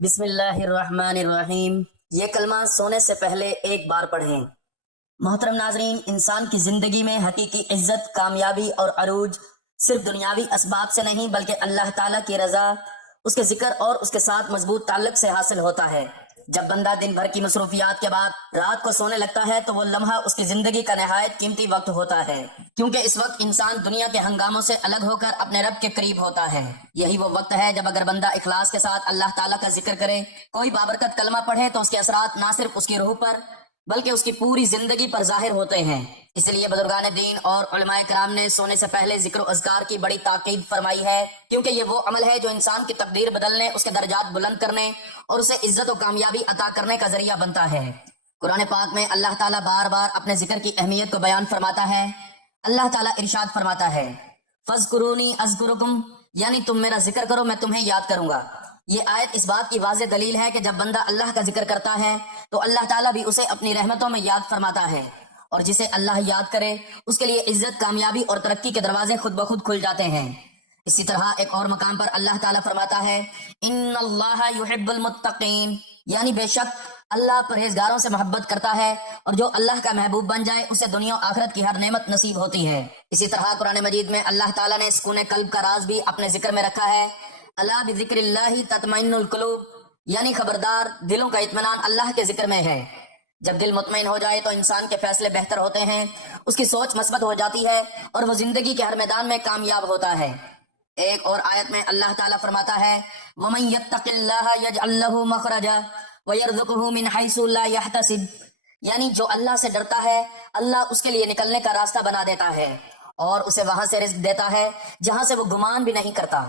بسم اللہ الرحمن الرحیم۔ یہ کلمہ سونے سے پہلے ایک بار پڑھیں۔ محترم ناظرین، انسان کی زندگی میں حقیقی عزت، کامیابی اور عروج صرف دنیاوی اسباب سے نہیں بلکہ اللہ تعالیٰ کی رضا، اس کے ذکر اور اس کے ساتھ مضبوط تعلق سے حاصل ہوتا ہے۔ جب بندہ دن بھر کی مصروفیات کے بعد رات کو سونے لگتا ہے تو وہ لمحہ اس کی زندگی کا نہایت قیمتی وقت ہوتا ہے، کیونکہ اس وقت انسان دنیا کے ہنگاموں سے الگ ہو کر اپنے رب کے قریب ہوتا ہے۔ یہی وہ وقت ہے جب اگر بندہ اخلاص کے ساتھ اللہ تعالیٰ کا ذکر کرے، کوئی بابرکت کلمہ پڑھے تو اس کے اثرات نہ صرف اس کی روح پر بلکہ اس کی پوری زندگی پر ظاہر ہوتے ہیں۔ اس لیے بزرگان دین اور علماء کرام نے سونے سے پہلے ذکر و اذکار کی بڑی تاکید فرمائی ہے، کیونکہ یہ وہ عمل ہے جو انسان کی تقدیر بدلنے، اس کے درجات بلند کرنے اور اسے عزت و کامیابی عطا کرنے کا ذریعہ بنتا ہے۔ قرآن پاک میں اللہ تعالیٰ بار بار اپنے ذکر کی اہمیت کو بیان فرماتا ہے۔ اللہ تعالیٰ ارشاد فرماتا ہے، فَاذْكُرُونِي أَذْكُرُكُمْ، یعنی تم میرا ذکر کرو میں تمہیں یاد کروں گا۔ یہ آیت اس بات کی واضح دلیل ہے کہ جب بندہ اللہ کا ذکر کرتا ہے تو اللہ تعالیٰ بھی اسے اپنی رحمتوں میں یاد فرماتا ہے، اور جسے اللہ یاد کرے اس کے لیے عزت، کامیابی اور ترقی کے دروازے خود بخود کھل جاتے ہیں۔ اسی طرح ایک اور مقام پر اللہ تعالیٰ فرماتا ہے، ان اللہ یحب المتقین، یعنی بے شک اللہ پرہیزگاروں سے محبت کرتا ہے، اور جو اللہ کا محبوب بن جائے اسے دنیا و آخرت کی ہر نعمت نصیب ہوتی ہے۔ اسی طرح قرآن مجید میں اللہ تعالیٰ نے سکون قلب کا راز بھی اپنے ذکر میں رکھا ہے، الا بذکر اللہ تطمئن القلوب، یعنی خبردار، دلوں کا اطمینان اللہ کے ذکر میں ہے۔ جب دل مطمئن ہو جائے تو انسان کے فیصلے بہتر ہوتے ہیں، اس کی سوچ مثبت ہو جاتی ہے اور وہ زندگی کے ہر میدان میں کامیاب ہوتا ہے۔ ایک اور آیت میں اللہ تعالیٰ فرماتا ہے، وَمَن يَتَّقِ اللَّهَ يَجْعَل لَّهُ مَخْرَجًا وَيَرْزُقْهُ مِنْ حَيْثُ لَا يَحْتَسِبُ، یعنی جو اللہ سے ڈرتا ہے اللہ اس کے لیے نکلنے کا راستہ بنا دیتا ہے اور اسے وہاں سے رزق دیتا ہے جہاں سے وہ گمان بھی نہیں کرتا۔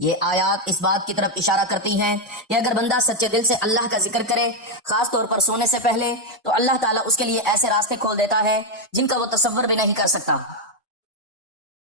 یہ آیات اس بات کی طرف اشارہ کرتی ہیں کہ اگر بندہ سچے دل سے اللہ کا ذکر کرے، خاص طور پر سونے سے پہلے، تو اللہ تعالیٰ اس کے لیے ایسے راستے کھول دیتا ہے جن کا وہ تصور بھی نہیں کر سکتا۔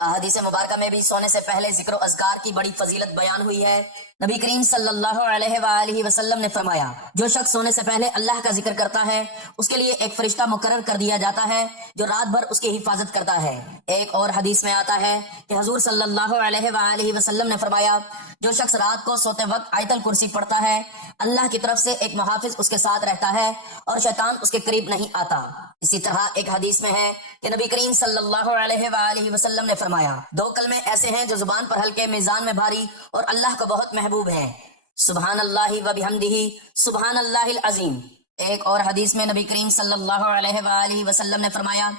احادیث مبارکہ میں بھی سونے سے پہلے ذکر و اذکار کی بڑی فضیلت بیان ہوئی ہے۔ نبی کریم صلی اللہ علیہ وآلہ وسلم نے فرمایا، جو شخص سونے سے پہلے اللہ کا ذکر کرتا ہے اس کے لیے ایک فرشتہ مقرر کر دیا جاتا ہے جو رات بھر اس کی حفاظت کرتا ہے۔ ایک اور حدیث میں آتا ہے کہ حضور صلی اللہ علیہ وآلہ وسلم نے فرمایا، جو شخص رات کو سوتے وقت آیت الکرسی پڑھتا ہے اللہ کی طرف سے ایک محافظ اس کے ساتھ رہتا ہے اور شیطان اس کے قریب نہیں آتا۔ اسی طرح ایک حدیث میں ہے کہ نبی کریم صلی اللہ علیہ وآلہ وسلم نے فرمایا، دو کلمے ایسے ہیں جو زبان پر ہلکے، میزان میں بھاری اور اللہ کو بہت محبوب ہیں، سبحان اللہ و بحمدہ، سبحان اللہ العظیم۔ ایک اور حدیث میں نبی کریم صلی اللہ علیہ وآلہ وسلم نے فرمایا،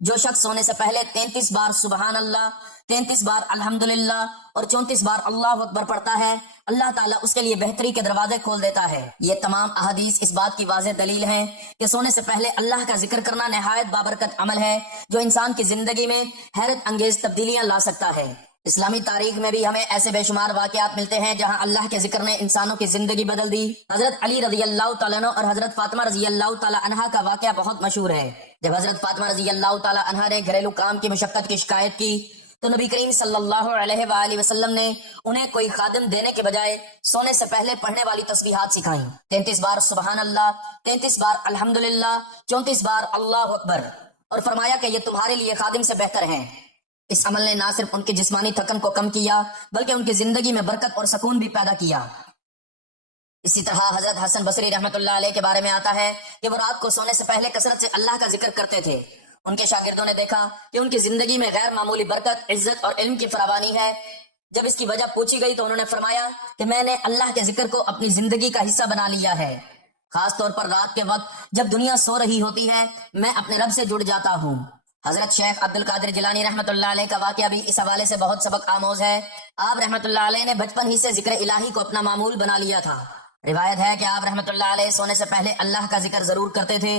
جو شخص سونے سے پہلے 33 بار سبحان اللہ، 33 بار الحمدللہ اور 34 بار اللہ اکبر پڑھتا ہے، اللہ تعالیٰ اس کے لیے بہتری کے دروازے کھول دیتا ہے۔ یہ تمام احادیث اس بات کی واضح دلیل ہیں کہ سونے سے پہلے اللہ کا ذکر کرنا نہایت بابرکت عمل ہے جو انسان کی زندگی میں حیرت انگیز تبدیلیاں لا سکتا ہے۔ اسلامی تاریخ میں بھی ہمیں ایسے بے شمار واقعات ملتے ہیں جہاں اللہ کے ذکر نے انسانوں کی زندگی بدل دی۔ حضرت علی رضی اللہ تعالیٰ عنہ اور حضرت فاطمہ رضی اللہ تعالیٰ عنہا کا واقعہ بہت مشہور ہے۔ جب حضرت فاطمہ رضی اللہ تعالیٰ عنہا نے گھریلو کام کی مشقت کی شکایت کی تو نبی کریم صلی اللہ علیہ وآلہ وسلم نے انہیں کوئی خادم دینے کے بجائے سونے سے پہلے پڑھنے والی تسبیحات سکھائیں، 33 بار سبحان اللہ، 33 بار الحمدللہ، 34 بار اللہ اکبر، اور فرمایا کہ یہ تمہارے لیے خادم سے بہتر ہیں۔ اس عمل نے نہ صرف ان کی جسمانی تھکن کو کم کیا بلکہ ان کی زندگی میں برکت اور سکون بھی پیدا کیا۔ اسی طرح حضرت حسن بصری رحمۃ اللہ علیہ کے بارے میں آتا ہے کہ وہ رات کو سونے سے پہلے کثرت سے اللہ کا ذکر کرتے تھے۔ ان کے شاگردوں نے دیکھا کہ ان کی زندگی میں غیر معمولی برکت، عزت اور علم کی فراوانی ہے۔ جب اس کی وجہ پوچھی گئی تو انہوں نے فرمایا کہ میں نے اللہ کے ذکر کو اپنی زندگی کا حصہ بنا لیا ہے، خاص طور پر رات کے وقت جب دنیا سو رہی ہوتی ہے میں اپنے رب سے جڑ جاتا ہوں۔ حضرت شیخ عبد القادر جیلانی رحمۃ اللہ علیہ کا واقعہ بھی اس حوالے سے بہت سبق آموز ہے۔ آپ رحمۃ اللہ علیہ نے بچپن ہی سے ذکر الہی کو اپنا معمول بنا لیا تھا۔ روایت ہے کہ آپ رحمۃ اللہ علیہ سونے سے پہلے اللہ کا ذکر ضرور کرتے تھے،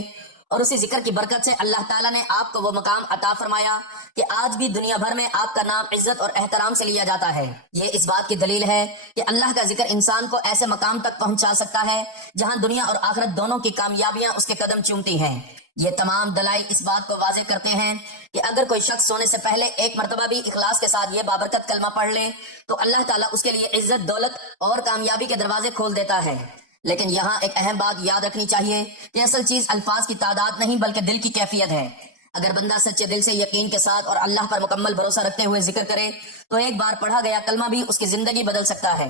اور اسی ذکر کی برکت سے اللہ تعالیٰ نے آپ کو وہ مقام عطا فرمایا کہ آج بھی دنیا بھر میں آپ کا نام عزت اور احترام سے لیا جاتا ہے۔ یہ اس بات کی دلیل ہے کہ اللہ کا ذکر انسان کو ایسے مقام تک پہنچا سکتا ہے جہاں دنیا اور آخرت دونوں کی کامیابیاں اس کے قدم چومتی ہیں۔ یہ تمام دلائل اس بات کو واضح کرتے ہیں کہ اگر کوئی شخص سونے سے پہلے ایک مرتبہ بھی اخلاص کے ساتھ یہ بابرکت کلمہ پڑھ لے تو اللہ تعالیٰ اس کے لیے عزت، دولت اور کامیابی کے دروازے کھول دیتا ہے۔ لیکن یہاں ایک اہم بات یاد رکھنی چاہیے کہ اصل چیز الفاظ کی تعداد نہیں بلکہ دل کی کیفیت ہے۔ اگر بندہ سچے دل سے، یقین کے ساتھ اور اللہ پر مکمل بھروسہ رکھتے ہوئے ذکر کرے تو ایک بار پڑھا گیا کلمہ بھی اس کی زندگی بدل سکتا ہے۔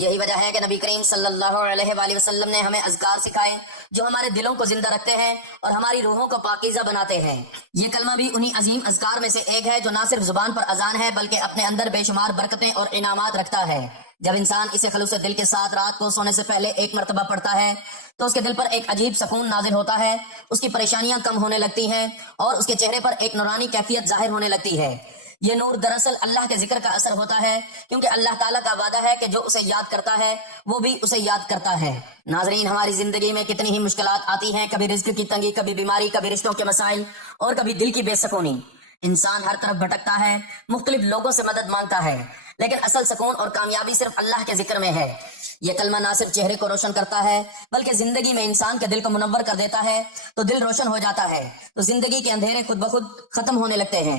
یہی وجہ ہے کہ نبی کریم صلی اللہ علیہ وآلہ وسلم نے ہمیں اذکار سکھائے جو ہمارے دلوں کو زندہ رکھتے ہیں اور ہماری روحوں کو پاکیزہ بناتے ہیں۔ یہ کلمہ بھی انہی عظیم اذکار میں سے ایک ہے جو نہ صرف زبان پر اذان ہے بلکہ اپنے اندر بے شمار برکتیں اور انعامات رکھتا ہے۔ جب انسان اسے خلوص دل کے ساتھ رات کو سونے سے پہلے ایک مرتبہ پڑھتا ہے تو اس کے دل پر ایک عجیب سکون نازل ہوتا ہے، اس کی پریشانیاں کم ہونے لگتی ہیں اور اس کے چہرے پر ایک نورانی کیفیت ظاہر ہونے لگتی ہے۔ یہ نور دراصل اللہ کے ذکر کا اثر ہوتا ہے، کیونکہ اللہ تعالیٰ کا وعدہ ہے کہ جو اسے یاد کرتا ہے وہ بھی اسے یاد کرتا ہے۔ ناظرین، ہماری زندگی میں کتنی ہی مشکلات آتی ہیں، کبھی رزق کی تنگی، کبھی بیماری، کبھی رشتوں کے مسائل اور کبھی دل کی بے سکونی۔ انسان ہر طرف بھٹکتا ہے، مختلف لوگوں سے مدد مانگتا ہے، لیکن اصل سکون اور کامیابی صرف اللہ کے ذکر میں ہے۔ یہ کلمہ نہ صرف چہرے کو روشن کرتا ہے بلکہ زندگی میں انسان کے دل کو منور کر دیتا ہے، تو دل روشن ہو جاتا ہے تو زندگی کے اندھیرے خود بخود ختم ہونے لگتے ہیں۔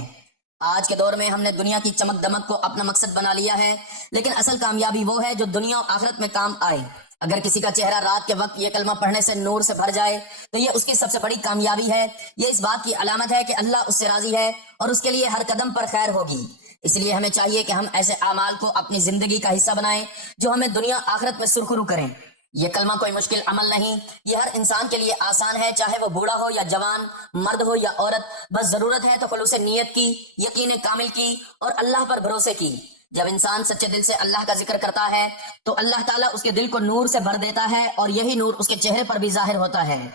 آج کے دور میں ہم نے دنیا کی چمک دمک کو اپنا مقصد بنا لیا ہے، لیکن اصل کامیابی وہ ہے جو دنیا و آخرت میں کام آئے۔ اگر کسی کا چہرہ رات کے وقت یہ کلمہ پڑھنے سے نور سے بھر جائے تو یہ اس کی سب سے بڑی کامیابی ہے۔ یہ اس بات کی علامت ہے کہ اللہ اس سے راضی ہے اور اس کے لیے ہر قدم پر خیر ہوگی۔ اس لیے ہمیں چاہیے کہ ہم ایسے اعمال کو اپنی زندگی کا حصہ بنائیں جو ہمیں دنیا آخرت میں سرخرو کریں۔ یہ کلمہ کوئی مشکل عمل نہیں، یہ ہر انسان کے لیے آسان ہے، چاہے وہ بوڑھا ہو یا جوان، مرد ہو یا عورت۔ بس ضرورت ہے تو خلوص نیت کی، یقین کامل کی اور اللہ پر بھروسے کی۔ جب انسان سچے دل سے اللہ کا ذکر کرتا ہے تو اللہ تعالیٰ اس کے دل کو نور سے بھر دیتا ہے اور یہی نور اس کے چہرے پر بھی ظاہر ہوتا ہے۔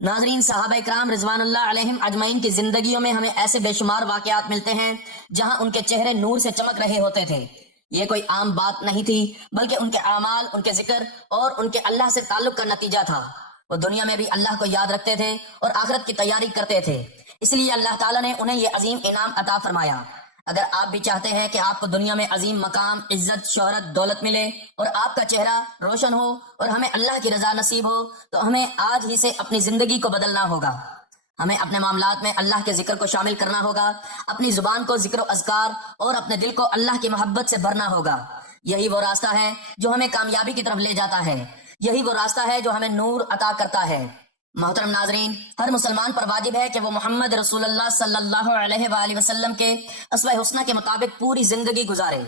ناظرین، صحابہ کرام رضوان اللہ علیہم اجمعین کی زندگیوں میں ہمیں ایسے بے شمار واقعات ملتے ہیں جہاں ان کے چہرے نور سے چمک رہے ہوتے تھے۔ یہ کوئی عام بات نہیں تھی بلکہ ان کے اعمال، ان کے ذکر اور ان کے اللہ سے تعلق کا نتیجہ تھا۔ وہ دنیا میں بھی اللہ کو یاد رکھتے تھے اور آخرت کی تیاری کرتے تھے، اس لیے اللہ تعالیٰ نے انہیں یہ عظیم انعام عطا فرمایا۔ اگر آپ بھی چاہتے ہیں کہ آپ کو دنیا میں عظیم مقام، عزت، شہرت، دولت ملے اور آپ کا چہرہ روشن ہو اور ہمیں اللہ کی رضا نصیب ہو تو ہمیں آج ہی سے اپنی زندگی کو بدلنا ہوگا۔ ہمیں اپنے معاملات میں اللہ کے ذکر کو شامل کرنا ہوگا، اپنی زبان کو ذکر و اذکار اور اپنے دل کو اللہ کی محبت سے بھرنا ہوگا۔ یہی وہ راستہ ہے جو ہمیں کامیابی کی طرف لے جاتا ہے، یہی وہ راستہ ہے جو ہمیں نور عطا کرتا ہے۔ محترم ناظرین، ہر مسلمان پر واجب ہے کہ وہ محمد رسول اللہ صلی اللہ علیہ وآلہ وسلم کے اسوہ حسنہ کے مطابق پوری زندگی گزارے۔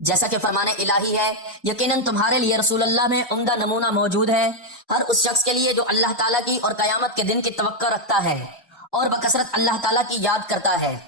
جیسا کہ فرمان الہی ہے، یقیناً تمہارے لیے رسول اللہ میں عمدہ نمونہ موجود ہے، ہر اس شخص کے لیے جو اللہ تعالیٰ کی اور قیامت کے دن کی توقع رکھتا ہے اور بکثرت اللہ تعالیٰ کی یاد کرتا ہے۔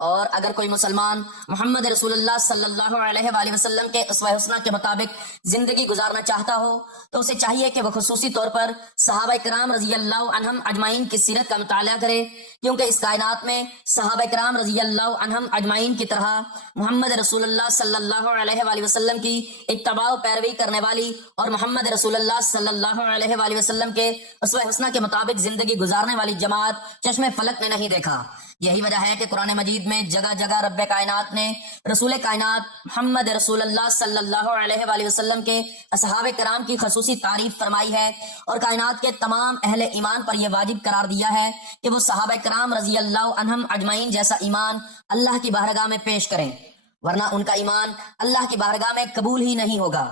اور اگر کوئی مسلمان محمد رسول اللہ صلی اللہ علیہ وآلہ وسلم کے اسوہ حسنہ کے مطابق زندگی گزارنا چاہتا ہو تو اسے چاہیے کہ وہ خصوصی طور پر صحابہ کرام رضی اللہ عنہم اجمعین کی سیرت کا مطالعہ کرے، کیونکہ اس کائنات میں صحابہ کرام رضی اللہ عنہم اجمعین کی طرح محمد رسول اللہ صلی اللہ علیہ وآلہ وسلم کی اتباع و پیروی کرنے والی اور محمد رسول اللہ صلی اللہ علیہ وآلہ وسلم کے اسوہ حسنہ کے مطابق زندگی گزارنے والی جماعت چشم فلک نے نہیں دیکھا۔ یہی وجہ ہے کہ قرآن مجید میں جگہ جگہ رب کائنات نے رسول کائنات محمد رسول اللہ صلی اللہ علیہ وآلہ وسلم کے اصحاب کرام کی خصوصی تعریف فرمائی ہے اور کائنات کے تمام اہل ایمان پر یہ واجب قرار دیا ہے کہ وہ صحابہ کرام رضی اللہ عنہم اجمعین جیسا ایمان اللہ کی بارگاہ میں پیش کریں، ورنہ ان کا ایمان اللہ کی بارگاہ میں قبول ہی نہیں ہوگا۔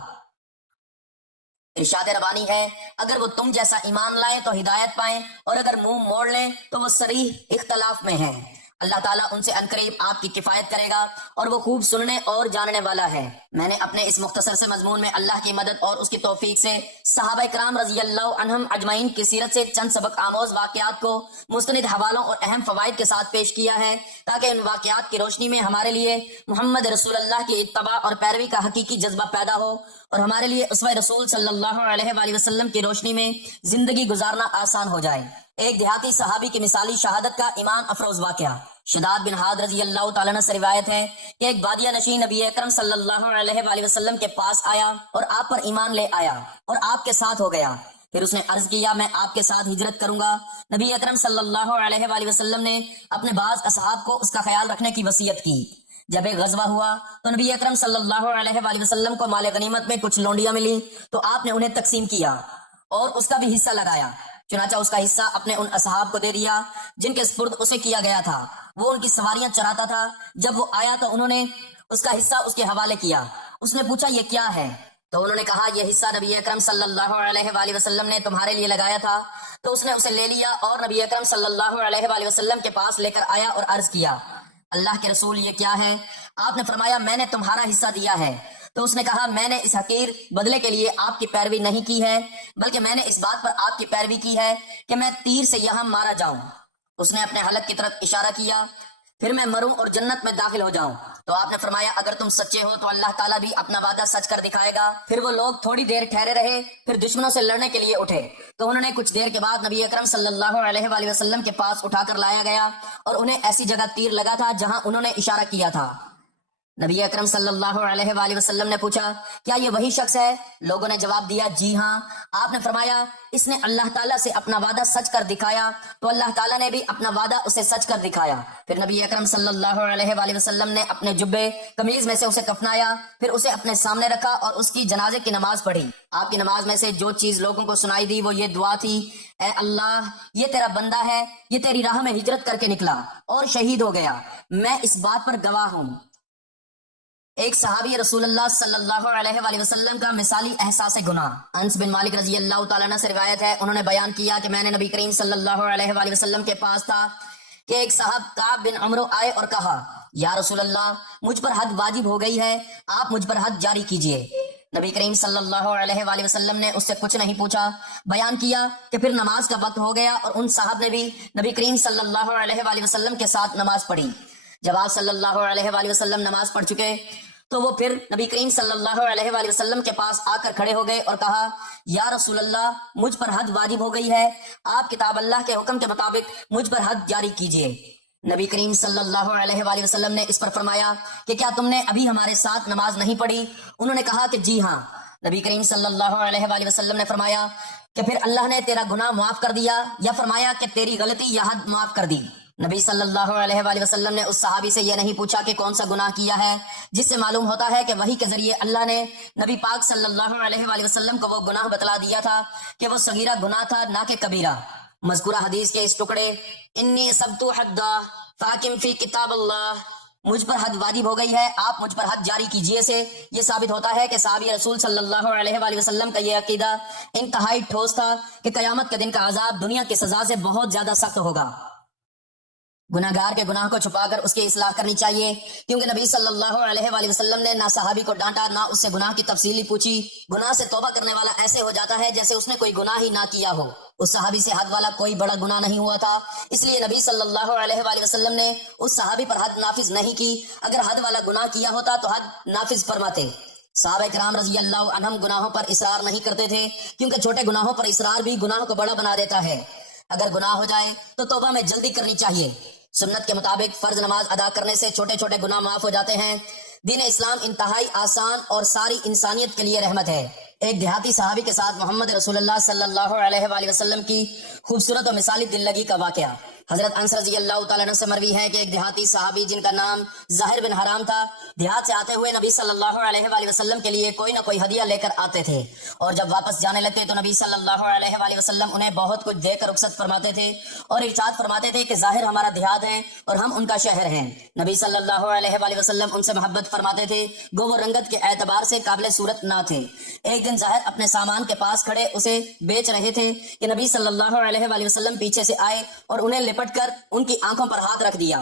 ارشاد ربانی ہے، اگر وہ تم جیسا ایمان لائیں تو ہدایت پائیں اور اگر منہ موڑ لیں تو وہ صریح اختلاف میں ہیں۔ اللہ تعالیٰ ان سے عنقریب آپ کی کفایت کرے گا اور وہ خوب سننے اور جاننے والا ہے۔ میں نے اپنے اس مختصر سے مضمون میں اللہ کی مدد اور اس کی توفیق سے صحابہ کرام رضی اللہ عنہم اجمعین کی سیرت سے چند سبق آموز واقعات کو مستند حوالوں اور اہم فوائد کے ساتھ پیش کیا ہے، تاکہ ان واقعات کی روشنی میں ہمارے لیے محمد رسول اللہ کی اتباع اور پیروی کا حقیقی جذبہ پیدا ہو اور ہمارے لیے اسوہ رسول صلی اللہ علیہ وآلہ وسلم کی روشنی میں زندگی گزارنا آسان ہو جائے۔ ایک دیہاتی صحابی کی مثالی شہادت کا ایمان افروز واقعہ۔ شداد بن حاد رضی اللہ تعالیٰ عنہ سے روایت ہے کہ ایک بادیہ نشین نبی اکرم صلی اللہ علیہ وآلہ وسلم کے پاس آیا اور آپ پر ایمان لے آیا اور آپ کے ساتھ ہو گیا۔ پھر اس نے عرض کیا، میں آپ کے ساتھ ہجرت کروں گا۔ نبی اکرم صلی اللہ علیہ وآلہ وسلم نے اپنے بعض اصحاب کو اس کا خیال رکھنے کی وصیت کی۔ جب ایک غزوہ ہوا تو نبی اکرم صلی اللہ علیہ وآلہ وسلم کو مال غنیمت میں کچھ لونڈیاں ملی تو آپ نے انہیں تقسیم کیا اور اس کا بھی حصہ لگایا۔ چنانچہ اس کا حصہ اپنے ان اصحاب کو دے دیا جن کے سپرد اسے کیا گیا تھا۔ وہ ان کی سواریاں چراتا تھا۔ جب وہ آیا تو انہوں نے اس کا حصہ اس کے حوالے کیا۔ اس نے پوچھا، یہ کیا ہے؟ تو انہوں نے کہا، یہ حصہ نبی اکرم صلی اللہ علیہ وآلہ وسلم نے تمہارے لیے لگایا تھا۔ تو اس نے اسے لے لیا اور نبی اکرم صلی اللہ علیہ وآلہ وسلم کے پاس لے کر آیا اور عرض کیا، اللہ کے رسول یہ کیا ہے؟ آپ نے فرمایا، میں نے تمہارا حصہ دیا ہے۔ تو اس نے کہا میں نے اس حقیر بدلے کے لیے آپ کی پیروی نہیں کی ہے، بلکہ میں نے اس بات پر آپ کی پیروی کی ہے کہ میں تیر سے یہاں مارا جاؤں۔ اس نے اپنے حلق کی طرف اشارہ کیا، پھر میں مروں اور جنت میں داخل ہو جاؤں۔ تو آپ نے فرمایا اگر تم سچے ہو تو اللہ تعالیٰ بھی اپنا وعدہ سچ کر دکھائے گا۔ پھر وہ لوگ تھوڑی دیر ٹھہرے رہے، پھر دشمنوں سے لڑنے کے لیے اٹھے، تو انہوں نے کچھ دیر کے بعد نبی اکرم صلی اللہ علیہ وآلہ وسلم کے پاس اٹھا کر لایا گیا، اور انہیں ایسی جگہ تیر لگا تھا جہاں انہوں نے اشارہ کیا تھا۔ نبی اکرم صلی اللہ علیہ وآلہ وسلم نے پوچھا کیا یہ وہی شخص ہے؟ لوگوں نے جواب دیا جی ہاں۔ آپ نے فرمایا اس نے اللہ تعالیٰ سے اپنا وعدہ سچ کر دکھایا، تو اللہ تعالیٰ نے بھی اپنا وعدہ اسے سچ کر دکھایا۔ پھر نبی اکرم صلی اللہ علیہ وآلہ وسلم نے اپنے جبے قمیض میں سے اسے کفنایا، پھر اسے اپنے سامنے رکھا اور اس کی جنازے کی نماز پڑھی۔ آپ کی نماز میں سے جو چیز لوگوں کو سنائی دی وہ یہ دعا تھی، اے اللہ یہ تیرا بندہ ہے، یہ تیری راہ میں ہجرت کر کے نکلا اور شہید ہو گیا، میں اس بات پر گواہ ہوں۔ ایک صحابی رسول اللہ صلی اللہ علیہ وآلہ وسلم کا مثالی احساس گناہ۔ انس بن مالک رضی اللہ تعالیٰ عنہ سے روایت ہے، انہوں نے بیان کیا کہ میں نے نبی کریم صلی اللہ علیہ وآلہ وسلم کے پاس تھا کہ ایک صاحب کعب بن عمرو آئے اور کہا یا رسول اللہ مجھ پر حد واجب ہو گئی ہے، آپ مجھ پر حد جاری کیجئے۔ نبی کریم صلی اللہ علیہ وآلہ وسلم نے اس سے کچھ نہیں پوچھا، بیان کیا کہ پھر نماز کا وقت ہو گیا اور ان صاحب نے بھی نبی کریم صلی اللہ علیہ وآلہ وسلم کے ساتھ نماز پڑھی۔ جب آپ صلی اللہ علیہ وآلہ وسلم نماز پڑھ چکے تو وہ پھر نبی کریم صلی اللہ علیہ وآلہ وسلم کے پاس آ کر کھڑے ہو گئے اور کہا یا رسول اللہ مجھ پر حد واجب ہو گئی ہے، آپ کتاب اللہ کے حکم کے مطابق مجھ پر حد جاری کیجئے۔ نبی کریم صلی اللہ علیہ وآلہ وسلم نے اس پر فرمایا کہ کیا تم نے ابھی ہمارے ساتھ نماز نہیں پڑھی؟ انہوں نے کہا کہ جی ہاں۔ نبی کریم صلی اللہ علیہ وآلہ وسلم نے فرمایا کہ پھر اللہ نے تیرا گناہ معاف کر دیا، یا فرمایا کہ تیری غلطی یا حد معاف کر دی؟ نبی صلی اللہ علیہ وآلہ وسلم نے اس صحابی سے یہ نہیں پوچھا کہ کون سا گناہ کیا ہے، جس سے معلوم ہوتا ہے کہ وحی کے ذریعے اللہ نے نبی پاک صلی اللہ علیہ وآلہ وسلم کو وہ گناہ بتلا دیا تھا کہ وہ صغیرہ گناہ تھا نہ کہ کبیرہ۔ مذکورہ حدیث کے اس ٹکڑے انی سبت حدا فاکم فی کتاب اللہ، مجھ پر حد واجب ہو گئی ہے، آپ مجھ پر حد جاری کیجئے سے یہ ثابت ہوتا ہے کہ صحابی رسول صلی اللہ علیہ وآلہ وسلم کا یہ عقیدہ انتہائی ٹھوس تھا کہ قیامت کے دن کا عذاب دنیا کی سزا سے بہت زیادہ سخت ہوگا۔ گناہ گار کے گناہ کو چھپا کر اس کی اصلاح کرنی چاہیے، کیونکہ نبی صلی اللہ علیہ وآلہ وسلم نے نہ صحابی کو ڈانٹا نہ اس سے گناہ کی تفصیلی پوچھی۔ گناہ سے توبہ کرنے والا ایسے ہو جاتا ہے جیسے اس نے کوئی گناہ ہی نہ کیا ہو۔ اس صحابی سے حد والا کوئی بڑا گناہ نہیں ہوا تھا، اس لیے نبی صلی اللہ علیہ وآلہ وسلم نے اس صحابی پر حد نافذ نہیں کی۔ اگر حد والا گناہ کیا ہوتا تو حد نافذ فرماتے۔ صحابہ کرام رضی اللہ عنہم گناہوں پر اصرار نہیں کرتے تھے، کیونکہ چھوٹے گناہوں پر اصرار بھی گناہ کو بڑا بنا دیتا ہے۔ اگر گناہ ہو جائے تو توبہ میں جلدی کرنی چاہیے۔ سنت کے مطابق فرض نماز ادا کرنے سے چھوٹے چھوٹے گناہ معاف ہو جاتے ہیں۔ دین اسلام انتہائی آسان اور ساری انسانیت کے لیے رحمت ہے۔ ایک دیہاتی صحابی کے ساتھ محمد رسول اللہ صلی اللہ علیہ وآلہ وسلم کی خوبصورت و مثالی دل لگی کا واقعہ۔ حضرت انس رضی اللہ تعالیٰ عنہ سے مروی ہے کہ ایک دیہاتی صحابی جن کا نام ظاہر بن حرام تھا، دیہات سے آتے ہوئے نبی صلی اللہ علیہ وآلہ وسلم کے لیے کوئی نہ کوئی ہدیہ لے کر آتے تھے، اور جب واپس جانے لگتے تو نبی صلی اللہ علیہ وآلہ وسلم انہیں بہت کچھ دے کر رخصت فرماتے تھے اور ارشاد فرماتے تھے کہ ظاہر ہمارا دیہات ہے اور ہم ان کا شہر ہیں۔ نبی صلی اللہ علیہ وآلہ وسلم ان سے محبت فرماتے تھے، گو وہ رنگت کے اعتبار سے قابل صورت نہ تھے۔ ایک دن ظاہر اپنے سامان کے پاس کھڑے اسے بیچ رہے تھے کہ نبی صلی اللہ علیہ وآلہ وسلم پیچھے سے آئے اور انہیں لپٹ کر ان کی آنکھوں پر ہاتھ رکھ دیا۔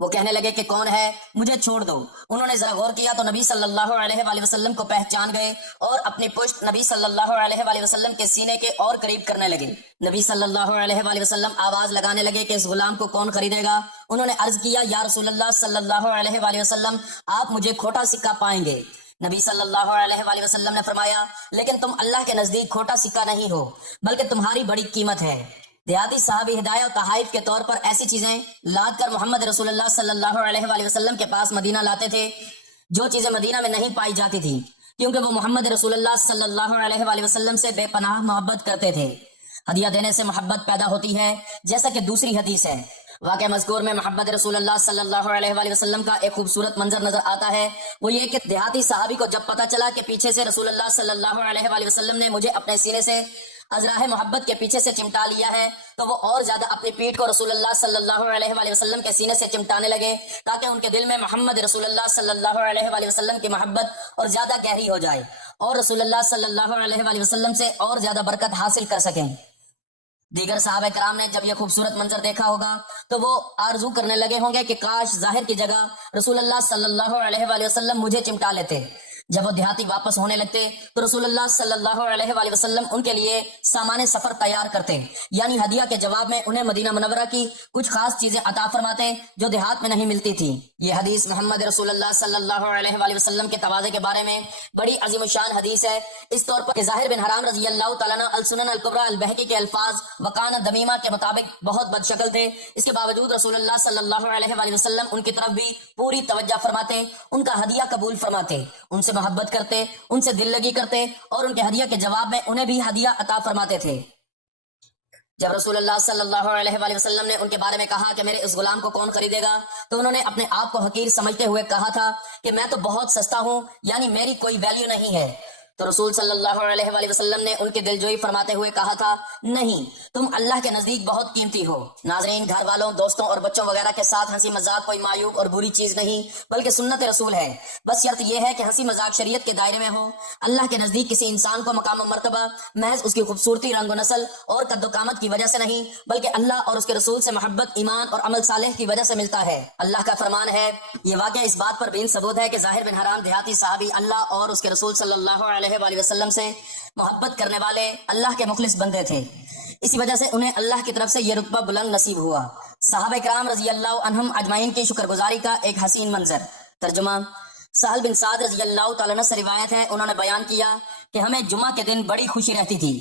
وہ کہنے لگے کہ کون ہے، مجھے چھوڑ دو۔ انہوں نے ذرا غور کیا تو نبی صلی اللہ علیہ وآلہ وسلم کو پہچان گئے اور اپنی پشت نبی صلی اللہ علیہ وآلہ وسلم کے سینے کے اور قریب کرنے لگے۔ نبی صلی اللہ علیہ وآلہ وسلم آواز لگانے لگے کہ اس غلام کو کون خریدے گا؟ انہوں نے عرض کیا یا رسول اللہ صلی اللہ علیہ وآلہ وسلم آپ مجھے کھوٹا سکہ پائیں گے۔ نبی صلی اللہ علیہ وآلہ وسلم نے فرمایا لیکن تم اللہ کے نزدیک کھوٹا سکہ نہیں ہو، بلکہ تمہاری بڑی قیمت ہے۔ دیہاتی صحابی ہدایہ و تحائف کے طور پر ایسی چیزیں لاد کر محمد رسول اللہ صلی اللہ علیہ وآلہ وسلم کے پاس مدینہ لاتے تھے جو چیزیں مدینہ میں نہیں پائی جاتی تھی، کیونکہ وہ محمد رسول اللہ صلی اللہ علیہ وآلہ وسلم سے بے پناہ محبت کرتے تھے۔ ہدیہ دینے سے محبت پیدا ہوتی ہے، جیسا کہ دوسری حدیث ہے۔ واقعہ مذکور میں محمد رسول اللہ صلی اللہ علیہ وآلہ وسلم کا ایک خوبصورت منظر نظر آتا ہے، وہ یہ کہ دیہاتی صحابی کو جب پتا چلا کہ پیچھے سے رسول اللہ صلی اللہ علیہ وآلہ وسلم نے مجھے اپنے سینے سے ازراہ محبت کے پیچھے سے چمٹا لیا ہے، تو وہ اور زیادہ اپنی پیٹھ کو رسول اللہ صلی اللہ علیہ وآلہ وسلم کے سینے سے چمٹانے لگے تاکہ ان کے دل میں محمد رسول اللہ صلی اللہ علیہ وآلہ وسلم کی محبت اور زیادہ گہری ہو جائے اور رسول اللہ صلی اللہ علیہ وآلہ وسلم سے اور زیادہ برکت حاصل کر سکیں۔ دیگر صحابہ کرام نے جب یہ خوبصورت منظر دیکھا ہوگا تو وہ آرزو کرنے لگے ہوں گے کہ کاش ظاہر کی جگہ رسول اللہ صلی اللہ علیہ وآلہ وسلم مجھے چمٹا لیتے۔ جب وہ دیہاتی واپس ہونے لگتے تو رسول اللہ صلی اللہ علیہ وآلہ وسلم ان کے لیے سامان سفر تیار کرتے، یعنی ہدیہ کے جواب میں انہیں مدینہ منورہ کی کچھ خاص چیزیں عطا فرماتے جو دیہات میں نہیں ملتی تھی۔ یہ حدیث محمد رسول اللہ صلی اللہ علیہ وآلہ وسلم کے تواضع کے بارے میں بڑی عظیم الشان حدیث ہے، اس طور پر کہ ظاہر بن حرام رضی اللہ تعالیٰ عنہ السنن الکبریٰ البہقی کے الفاظ وکان دمیمہ کے مطابق بہت بد شکل تھے، اس کے باوجود رسول اللہ صلی اللہ علیہ وآلہ وسلم ان کی طرف بھی پوری توجہ فرماتے، ان کا ہدیہ قبول فرماتے، ان سے محبت کرتے، ان سے دل لگی کرتے اور ان کے ہدیہ کے جواب میں انہیں بھی ہدیہ عطا فرماتے تھے۔ جب رسول اللہ صلی اللہ علیہ وآلہ وسلم نے ان کے بارے میں کہا کہ میرے اس غلام کو کون خریدے گا تو انہوں نے اپنے آپ کو حقیر سمجھتے ہوئے کہا تھا کہ میں تو بہت سستا ہوں، یعنی میری کوئی ویلیو نہیں ہے۔ تو رسول صلی اللہ علیہ وآلہ وسلم نے ان کی دلجوئی فرماتے ہوئے کہا تھا، نہیں، تم اللہ کے نزدیک بہت قیمتی ہو۔ ناظرین، گھر والوں، دوستوں اور بچوں وغیرہ کے ساتھ ہنسی مذاق کوئی معیوب اور بری چیز نہیں بلکہ سنت رسول ہے، بس شرط یہ ہے کہ ہنسی مذاق شریعت کے دائرے میں ہو۔ اللہ کے نزدیک کسی انسان کو مقام و مرتبہ محض اس کی خوبصورتی، رنگ و نسل اور قد و قامت کی وجہ سے نہیں بلکہ اللہ اور اس کے رسول سے محبت، ایمان اور عمل صالح کی وجہ سے ملتا ہے۔ اللہ کا فرمان ہے، یہ واقعہ اس بات پر بین ثبوت ہے کہ ظاہر بن حرام دیہاتی صحابی اللہ اور اس کے رسول صلی اللہ علیہ وآلہ وسلم سے محبت کرنے والے اللہ کے مخلص بندے تھے، اسی وجہ سے انہیں اللہ کی طرف سے یہ رتبہ بلند نصیب ہوا۔ صحابہ کرام رضی اللہ عنہم اجمعین کی شکر گزاری کا ایک حسین منظر۔ ترجمہ سہل بن سعد رضی اللہ تعالیٰ عنہ سے روایت ہے، انہوں نے بیان کیا کہ ہمیں جمعہ کے دن بڑی خوشی رہتی تھی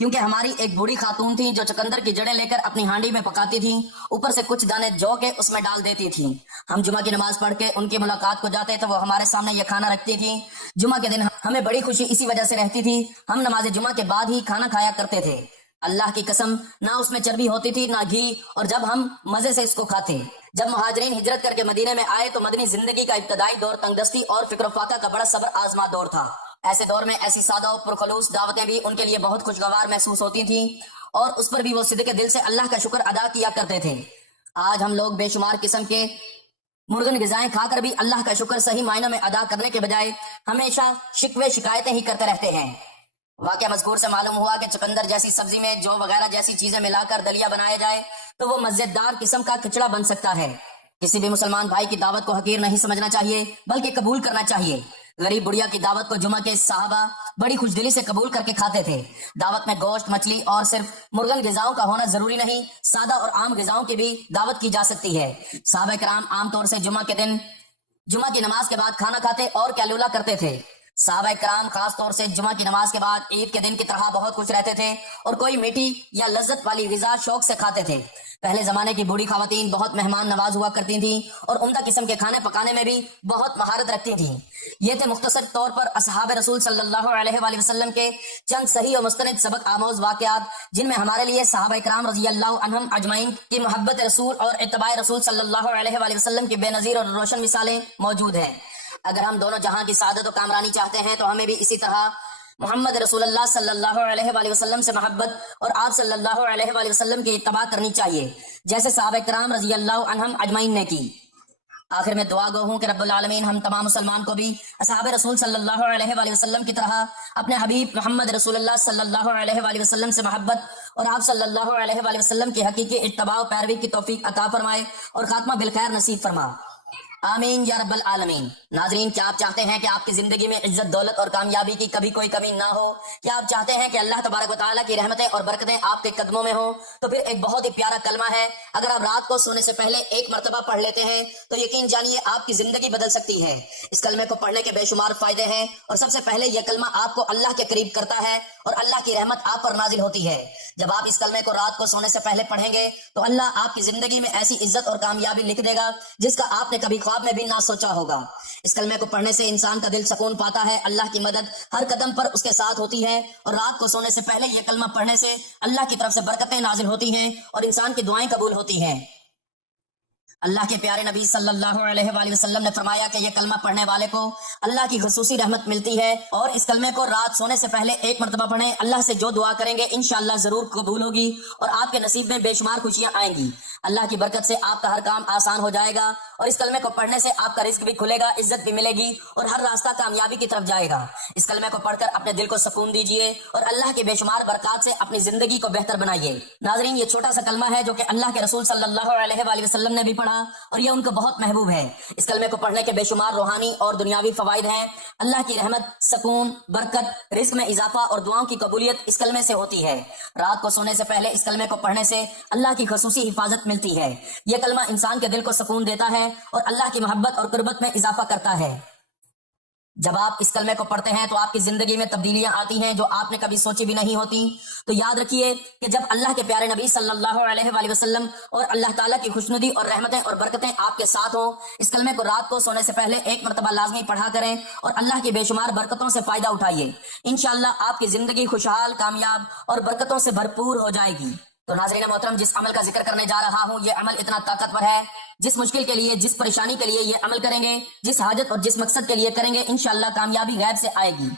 کیونکہ ہماری ایک بوڑھی خاتون تھی جو چقندر کی جڑیں لے کر اپنی ہانڈی میں پکاتی تھی، اوپر سے کچھ دانے جو کے اس میں ڈال دیتی تھی۔ ہم جمعہ کی نماز پڑھ کے ان کی ملاقات کو جاتے تو وہ ہمارے سامنے یہ کھانا رکھتی تھی۔ جمعہ کے دن ہمیں بڑی خوشی اسی وجہ سے رہتی تھی، ہم نماز جمعہ کے بعد ہی کھانا کھایا کرتے تھے۔ اللہ کی قسم، نہ اس میں چربی ہوتی تھی نہ گھی، اور جب ہم مزے سے اس کو کھاتے۔ جب مہاجرین ہجرت کر کے مدینے میں آئے تو مدنی زندگی کا ابتدائی دور تنگ دستی اور فکر و فاقہ کا بڑا صبر آزما دور تھا۔ ایسے دور میں ایسی سادہ و پرخلوص دعوتیں بھی ان کے لیے بہت خوشگوار محسوس ہوتی تھیں اور اس پر بھی وہ صدق دل سے اللہ کا شکر ادا کیا کرتے تھے۔ آج ہم لوگ بے شمار قسم کے مرغن غذائیں کھا کر بھی اللہ کا شکر صحیح معنوں میں ادا کرنے کے بجائے ہمیشہ شکوے شکایتیں ہی کرتے رہتے ہیں۔ واقعہ مذکور سے معلوم ہوا کہ چقندر جیسی سبزی میں جو وغیرہ جیسی چیزیں ملا کر دلیا بنایا جائے تو وہ مزیدار قسم کا کھچڑا بن سکتا ہے۔ کسی بھی مسلمان بھائی کی دعوت کو حقیر نہیں سمجھنا چاہیے بلکہ قبول کرنا چاہیے۔ غریب بڑھیا کی دعوت کو جمعہ کے صحابہ بڑی خوش دلی سے قبول کر کے کھاتے تھے۔ دعوت میں گوشت، مچھلی اور صرف مرغن غذاؤں کا ہونا ضروری نہیں، سادہ اور عام غذاؤں کی بھی دعوت کی جا سکتی ہے۔ صحابہ کرام عام طور سے جمعہ کے دن جمعہ کی نماز کے بعد کھانا کھاتے اور کیلولا کرتے تھے۔ صحابہ کرام خاص طور سے جمعہ کی نماز کے بعد عید کے دن کی طرح بہت خوش رہتے تھے اور کوئی میٹھی یا لذت والی غذا شوق سے کھاتے تھے۔ پہلے زمانے کی بوڑھی خواتین بہت مہمان نواز ہوا کرتی تھیں اور عمدہ قسم کے کھانے پکانے میں بھی بہت مہارت رکھتی تھیں۔ یہ تھے مختصر طور پر اصحاب رسول صلی اللہ علیہ وآلہ وسلم کے چند صحیح و مستند سبق آموز واقعات، جن میں ہمارے لیے صحابہ کرام رضی اللہ عنہم اجمعین کی محبت رسول اور اتباع رسول صلی اللہ علیہ وآلہ وسلم کی بے نظیر اور روشن مثالیں موجود ہیں۔ اگر ہم دونوں جہاں کی سعادت و کامرانی چاہتے ہیں تو ہمیں بھی اسی طرح محمد رسول اللہ صلی اللہ علیہ وآلہ وسلم سے محبت اور آپ صلی اللہ علیہ وآلہ وسلم کی اتباع کرنی چاہیے، جیسے صحابہ کرام رضی اللہ عنہم اجمعین نے کی۔ آخر میں دعا گو ہوں کہ رب العالمین ہم تمام مسلمان کو بھی اصحاب رسول صلی اللہ علیہ وآلہ وسلم کی طرح اپنے حبیب محمد رسول اللہ صلی اللہ علیہ وآلہ وسلم سے محبت اور آپ صلی اللہ علیہ وآلہ وسلم کی حقیقی اتباع و پیروی کی توفیق عطا فرمائے اور خاتمہ بالخیر نصیب فرما، آمین یا رب العالمین۔ ناظرین، کیا آپ چاہتے ہیں کہ آپ کی زندگی میں عزت، دولت اور کامیابی کی کبھی کوئی کمی نہ ہو؟ کیا آپ چاہتے ہیں کہ اللہ تبارک و تعالیٰ کی رحمتیں اور برکتیں آپ کے قدموں میں ہوں؟ تو پھر ایک بہت ہی پیارا کلمہ ہے، اگر آپ رات کو سونے سے پہلے ایک مرتبہ پڑھ لیتے ہیں تو یقین جانیے آپ کی زندگی بدل سکتی ہے۔ اس کلمے کو پڑھنے کے بے شمار فائدے ہیں اور سب سے پہلے یہ کلمہ آپ کو اللہ کے قریب کرتا ہے اور اللہ کی رحمت آپ پر نازل ہوتی ہے۔ جب آپ اس کلمے کو رات کو سونے سے پہلے پڑھیں گے تو اللہ آپ کی زندگی میں ایسی عزت اور کامیابی لکھ دے گا جس کا آپ نے کبھی خواب میں بھی نہ سوچا ہوگا۔ اس کلمے کو پڑھنے سے انسان کا دل سکون پاتا ہے، اللہ کی مدد ہر قدم پر اس کے ساتھ ہوتی ہے، اور رات کو سونے سے پہلے یہ کلمہ پڑھنے سے اللہ کی طرف سے برکتیں نازل ہوتی ہیں اور انسان کی دعائیں قبول ہوتی ہیں۔ اللہ کے پیارے نبی صلی اللہ علیہ وآلہ وسلم نے فرمایا کہ یہ کلمہ پڑھنے والے کو اللہ کی خصوصی رحمت ملتی ہے، اور اس کلمے کو رات سونے سے پہلے ایک مرتبہ پڑھیں، اللہ سے جو دعا کریں گے انشاءاللہ ضرور قبول ہوگی اور آپ کے نصیب میں بے شمار خوشیاں آئیں گی۔ اللہ کی برکت سے آپ کا ہر کام آسان ہو جائے گا اور اس کلمے کو پڑھنے سے آپ کا رزق بھی کھلے گا، عزت بھی ملے گی اور ہر راستہ کامیابی کی طرف جائے گا۔ اس کلمے کو پڑھ کر اپنے دل کو سکون دیجئے اور اللہ کے بے شمار برکات سے اپنی زندگی کو بہتر بنائیے۔ ناظرین، یہ چھوٹا سا کلمہ ہے جو کہ اللہ کے رسول صلی اللہ علیہ وآلہ وسلم نے بھی پڑھا اور یہ ان کو بہت محبوب ہے۔ اس کلمے کو پڑھنے کے بے شمار روحانی اور دنیاوی فوائد ہیں۔ اللہ کی رحمت، سکون، برکت، رزق میں اضافہ اور دعاؤں کی قبولیت اس کلمے سے ہوتی ہے۔ رات کو سونے سے پہلے اس کلمے کو پڑھنے سے اللہ کی خصوصی حفاظت ملتی ہے۔ یہ کلمہ انسان کے دل کو سکون دیتا ہے اور اللہ کی محبت اور قربت میں اضافہ کرتا ہے۔ جب آپ اس کلمے کو پڑھتے ہیں تو آپ کی زندگی میں تبدیلیاں آتی ہیں جو آپ نے کبھی سوچی بھی نہیں ہوتی۔ تو یاد رکھیے کہ جب اللہ کے پیارے نبی صلی اللہ علیہ وآلہ وسلم اور اللہ تعالیٰ کی خوشنودی اور رحمتیں اور برکتیں آپ کے ساتھ ہوں، اس کلمے کو رات کو سونے سے پہلے ایک مرتبہ لازمی پڑھا کریں اور اللہ کی بے شمار برکتوں سے فائدہ اٹھائیے۔ انشاءاللہ آپ کی زندگی خوشحال، کامیاب اور برکتوں سے بھرپور ہو جائے گی۔ تو ناظرین محترم، جس عمل کا ذکر کرنے جا رہا ہوں یہ عمل اتنا طاقتور ہے، جس مشکل کے لیے، جس پریشانی کے لیے یہ عمل کریں گے، جس حاجت اور جس مقصد کے لیے کریں گے، انشاءاللہ کامیابی غیب سے آئے گی۔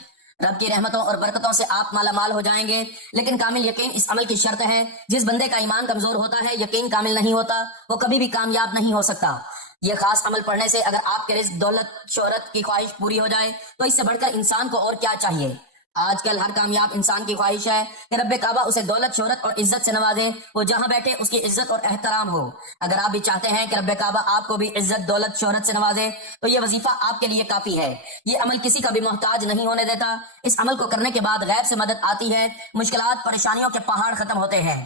رب کی رحمتوں اور برکتوں سے آپ مالا مال ہو جائیں گے، لیکن کامل یقین اس عمل کی شرط ہے۔ جس بندے کا ایمان کمزور ہوتا ہے، یقین کامل نہیں ہوتا، وہ کبھی بھی کامیاب نہیں ہو سکتا۔ یہ خاص عمل پڑھنے سے اگر آپ کے رزق، دولت، شہرت کی خواہش پوری ہو جائے تو اس سے بڑھ کر انسان کو اور کیا چاہیے۔ آج کل ہر کامیاب انسان کی خواہش ہے کہ رب کعبہ اسے دولت، شہرت اور عزت سے نوازے، وہ جہاں بیٹھے اس کی عزت اور احترام ہو۔ اگر آپ بھی چاہتے ہیں کہ رب کعبہ آپ کو بھی عزت، دولت، شہرت سے نوازے تو یہ وظیفہ آپ کے لیے کافی ہے۔ یہ عمل کسی کا بھی محتاج نہیں ہونے دیتا۔ اس عمل کو کرنے کے بعد غیب سے مدد آتی ہے، مشکلات، پریشانیوں کے پہاڑ ختم ہوتے ہیں۔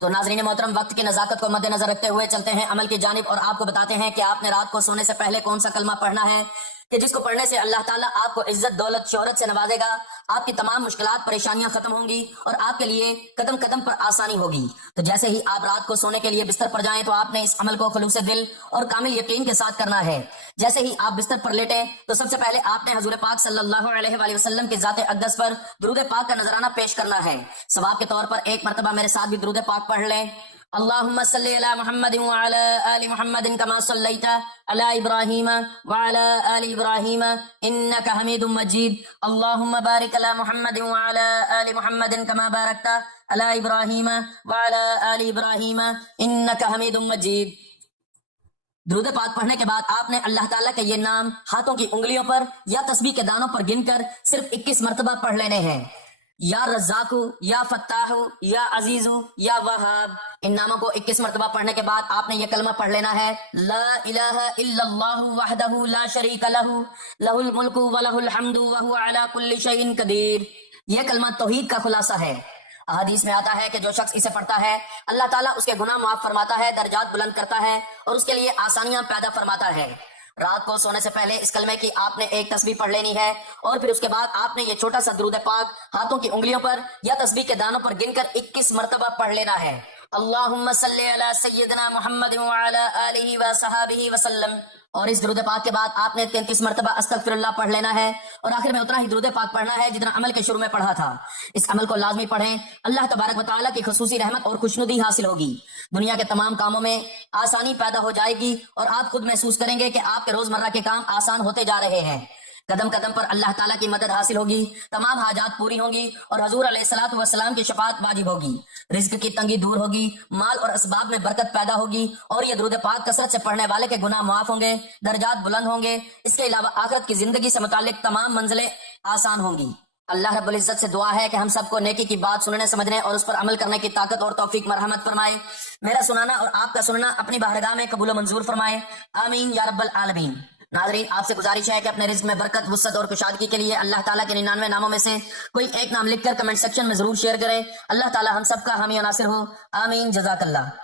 تو ناظرین محترم، وقت کی نزاکت کو مد نظر رکھتے ہوئے چلتے ہیں عمل کی جانب اور آپ کو بتاتے ہیں کہ آپ نے رات کو سونے سے پہلے کون سا کلمہ پڑھنا ہے کہ جس کو پڑھنے سے اللہ تعالیٰ آپ کو عزت، دولت، شہرت سے نوازے گا، آپ کی تمام مشکلات، پریشانیاں ختم ہوں گی اور آپ کے لیے قدم قدم پر آسانی ہوگی۔ تو جیسے ہی آپ رات کو سونے کے لیے بستر پر جائیں تو آپ نے اس عمل کو خلوص دل اور کامل یقین کے ساتھ کرنا ہے۔ جیسے ہی آپ بستر پر لیٹیں تو سب سے پہلے آپ نے حضور پاک صلی اللہ علیہ وآلہ وسلم کی ذات اقدس پر درود پاک کا نذرانہ پیش کرنا ہے۔ ثواب کے طور پر ایک مرتبہ میرے ساتھ بھی درود پاک پڑھ لیں۔ اللهم صل على محمد وعلى آل محمد كما صليت على إبراهيم وعلى آل إبراهيم إنك حميد مجيد اللهم بارك على محمد وعلى آل محمد كما باركت على إبراهيم وعلى آل إبراهيم إنك حميد مجيد۔ درود پاک پڑھنے کے بعد آپ نے اللہ تعالیٰ کے یہ نام ہاتھوں کی انگلیوں پر یا تسبیح کے دانوں پر گن کر صرف 21 مرتبہ پڑھ لینے ہیں۔ یا رزاق، یا فتاح، یا عزیز، یا وہاب، ان ناموں کو 21 مرتبہ پڑھنے کے بعد آپ نے یہ کلمہ پڑھ لینا ہے، لا الہ الا اللہ وحدہ لا شریک لہ لہ الملک ولہ الحمد وہو علی کل شیء قدیر۔ یہ کلمہ توحید کا خلاصہ ہے۔ احادیث میں آتا ہے کہ جو شخص اسے پڑھتا ہے اللہ تعالیٰ اس کے گناہ معاف فرماتا ہے، درجات بلند کرتا ہے اور اس کے لیے آسانیاں پیدا فرماتا ہے۔ رات کو سونے سے پہلے اس کلمے کی آپ نے ایک تسبیح پڑھ لینی ہے اور پھر اس کے بعد آپ نے یہ چھوٹا سا درود پاک ہاتھوں کی انگلیوں پر یا تسبیح کے دانوں پر گن کر 21 مرتبہ پڑھ لینا ہے۔ اللہم صلی علی سیدنا محمد وعلی آلہ وصحابہ وسلم۔ اور اس درود پاک کے بعد آپ نے 33 مرتبہ استغفر اللہ پڑھ لینا ہے اور آخر میں اتنا ہی درود پاک پڑھنا ہے جتنا عمل کے شروع میں پڑھا تھا۔ اس عمل کو لازمی پڑھیں، اللہ تبارک و تعالیٰ کی خصوصی رحمت اور خوشنودی حاصل ہوگی، دنیا کے تمام کاموں میں آسانی پیدا ہو جائے گی اور آپ خود محسوس کریں گے کہ آپ کے روزمرہ کے کام آسان ہوتے جا رہے ہیں۔ قدم قدم پر اللہ تعالیٰ کی مدد حاصل ہوگی، تمام حاجات پوری ہوں گی اور حضور علیہ الصلوۃ والسلام کی شفاعت واجب ہوگی، رزق کی تنگی دور ہوگی، مال اور اسباب میں برکت پیدا ہوگی اور یہ درود پاک کثرت سے پڑھنے والے کے گناہ معاف ہوں گے، درجات بلند ہوں گے۔ اس کے علاوہ آخرت کی زندگی سے متعلق تمام منزلیں آسان ہوں گی۔ اللہ رب العزت سے دعا ہے کہ ہم سب کو نیکی کی بات سننے، سمجھنے اور اس پر عمل کرنے کی طاقت اور توفیق مرحمت فرمائے۔ میرا سنانا اور آپ کا سننا اپنی بارگاہ میں قبول و منظور فرمائے، آمین یا رب العالمین۔ ناظرین، آپ سے گزارش ہے کہ اپنے رزق میں برکت، وسعت اور کشادگی کے لیے اللہ تعالیٰ کے 99 ناموں میں سے کوئی ایک نام لکھ کر کمنٹ سیکشن میں ضرور شیئر کریں۔ اللہ تعالیٰ ہم سب کا حامی و ناصر ہو، آمین، جزاک اللہ۔